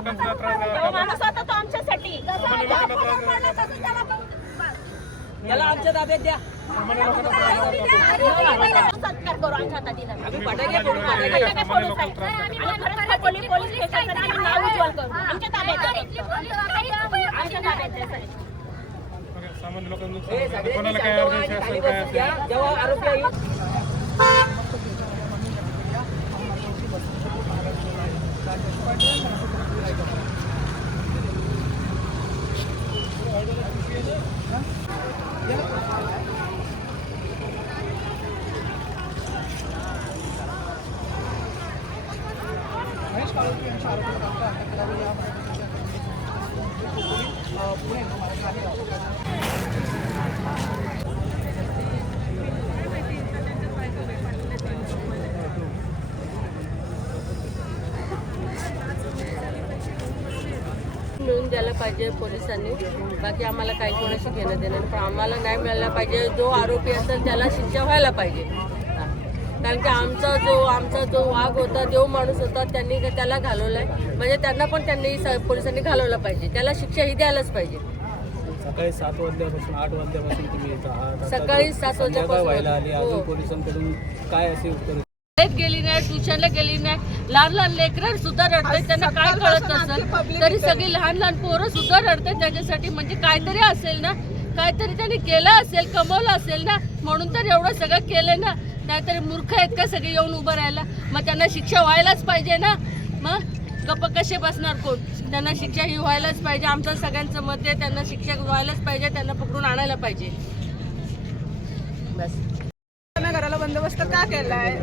लोकांचा त्रास तो माणूस होता तो आमच्यासाठी. याला आमच्या ताब्यात द्या. सत्कार करू आमच्या हातातील. आम्ही फटाके फोडू, फटाके. फटाके फोडू साहेब. आणि खरंच पोलीस स्टेशनचं आम्ही नाव उज्ज्वल करू. आमच्या ताब्यात द्या. आमच्या ताब्यात द्या साहेब. सामान्य हे लोकांना सगळ्यांनी कोणाला काय शांत व्हा, अर्जन्सी खाली असेल काय बसून घ्या. असेल जेव्हा आरोपी येईल मिळून द्यायला पाहिजे पोलिसांनी. बाकी आम्हाला काही कोणाशी घेणं देणं नाही. पण आम्हाला न्याय मिळाला पाहिजे. जो आरोपी असेल त्याला शिक्षा व्हायला पाहिजे. कारण की आमचा जो वाघ होता, देव माणूस होता, त्यांनी त्याला घालवलाय. म्हणजे त्यांना पण पोलिसांनी घालवलं पाहिजे. त्याला शिक्षा ही द्यायलाच पाहिजे. सकाळी 7 वाजल्यापासून 8 वाजल्यापासून तुम्ही येत आहात. सकाळी 7 वाजल्यापासून व्हायला आली. अजून हो. पोलिसांकडून काय असे उत्तर? शाळेत गेली नाही, ट्युशनला गेली नाही. लहान लहान लेकरं सुद्धा रडतात. त्यांना काय कळत नसेल तरी सगळी लहान लहान पोरं सुद्धा रडतात त्याच्यासाठी. म्हणजे काहीतरी असेल ना, काहीतरी त्यांनी केलं असेल, कमवलं असेल ना, म्हणून तर एवढं सगळं केलं ना. नाहीतरी मूर्ख आहेत का सगळे येऊन उभं राहायला? मग त्यांना शिक्षा व्हायलाच पाहिजे ना. मग गप्प कसे बसणार कोण? त्यांना शिक्षा ही व्हायलाच पाहिजे. आमचं सगळ्यांचं मत आहे, त्यांना शिक्षा व्हायलाच पाहिजे. त्यांना पकडून आणायला पाहिजे. बस. घराला बंदोबस्त का केलाय?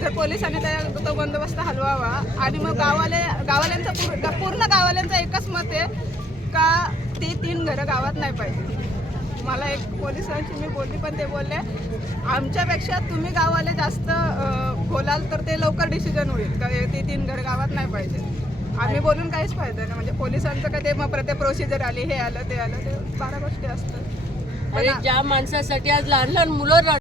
तर पोलिसांनी तो बंदोबस्त हलवावा. आणि मग गावाल्यांचं पूर्ण गावाल्यांचं एकच मत आहे का ती 3 घरं गावात नाही पाहिजे. मला एक पोलिसांशी मी बोलली, पण ते बोलले आमच्यापेक्षा तुम्ही गावाले जास्त बोलाल तर ते लवकर डिसिजन होईल का ते 3 घरं गावात नाही पाहिजे. आम्ही बोलून काहीच फायदा नाही. म्हणजे पोलिसांचं का ते मग प्रत्येक प्रोसिजर आली, हे आलं ते आलं, ते 12 गोष्टी असतात. अरे ज्या माणसासाठी आज लहान लहान मुलं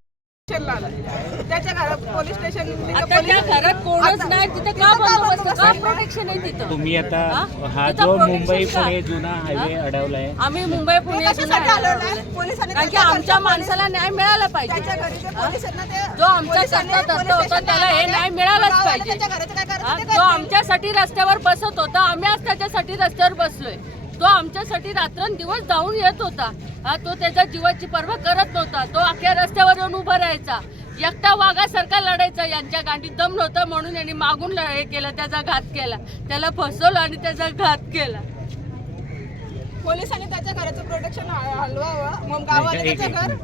त्याच्या घरात पोलीस स्टेशन आता त्या घरात कोणच नाही, तिथे का बंदोबस्त, का प्रोटेक्शन आहे तिथं? तुम्ही आता हा तिथं जो protection मुंबई का? पुणे जुना हायवे अडवलाय, आम्ही मुंबई पुणे जुना हलवलाय? पोलिसांनी कारण की आमच्या माणसाला न्याय मिळाला त्याच्या पाहिजे. घरी ते पोलिसांना ते जो आमचा सत्ता धरता होता त्याला हे न्याय मिळालाच पाहिजे. त्याच्या घराचं काय हा, करायचं ते जो आमच्यासाठी रस्त्यावर बसत होता, आम्ही आज त्याच्यासाठी रस्त्यावर बसलोय. तो आमच्यासाठी रात्रंदिवस जाऊन येत होता. हा, तो त्याच्या जीवाची पर्वा करत नव्हता. तो अख्ख्या रस्त्यावर येऊन उभा राहायचा. एकटा वाघासारखा लढायचा. यांच्या गांडीत दम नव्हता म्हणून यांनी मागून हे केलं, त्याचा घात केला, त्याला फसवलं आणि त्याचा घात केला. पोलिसांनी त्याच्या घराचं प्रोटेक्शन हलवावं. मग गावाला त्याचं घर